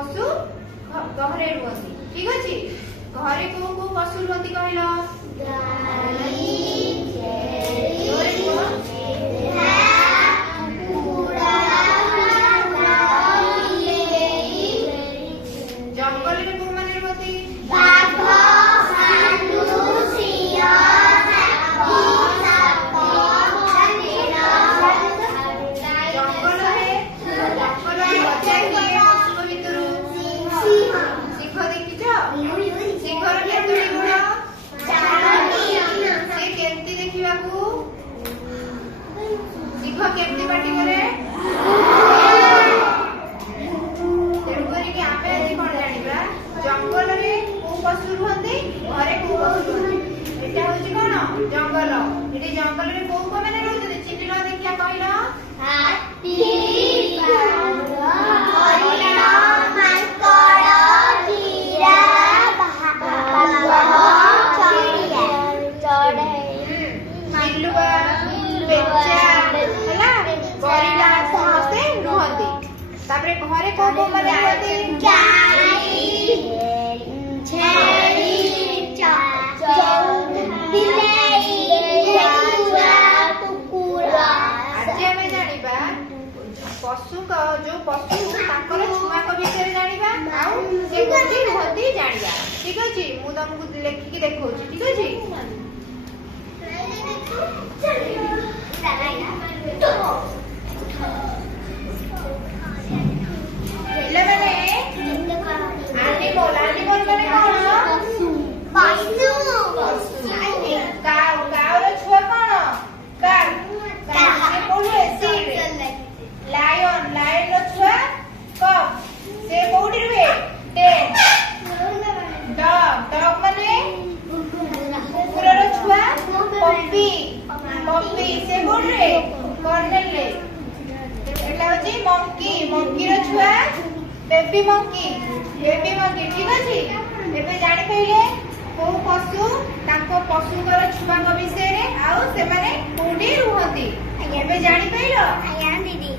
पशु घरे रुहती ठीक अच्छे घरे को पशु रुहती कहल जंगल में को माने रुहती केमती पार्टी करे तेणुकरी आमे आज कौन जानिबा जंगल रे को पशु रुहंती घरे को पशु रुहंती एटा होची कोन जंगल एटी जंगल रे को माने रहउते चिन्हिला देखिया कहला हाथी हरिण मांकड़ जीराफ चिड़िया बिल्लुआ बेचा गरीला समस्ते रुहंती तापरे घरे को माने रहती गाई छेली बिलाई केचुआ कुकुरा आज हमें जानिबा पशु का जो पशु ताकर छुआ को विषय जानिबा आउ से कोठी रुहंती जानिबा ठीक अछि मु तुमको लिखि के देखौछि ठीक अछि बेबी मंकी ठीक अछि एबे जानि पहिले को पशु ताको पशुकर छुआक विषय रे आउ से माने कोडी रुहंती एबे जानि पइलो आया दीदी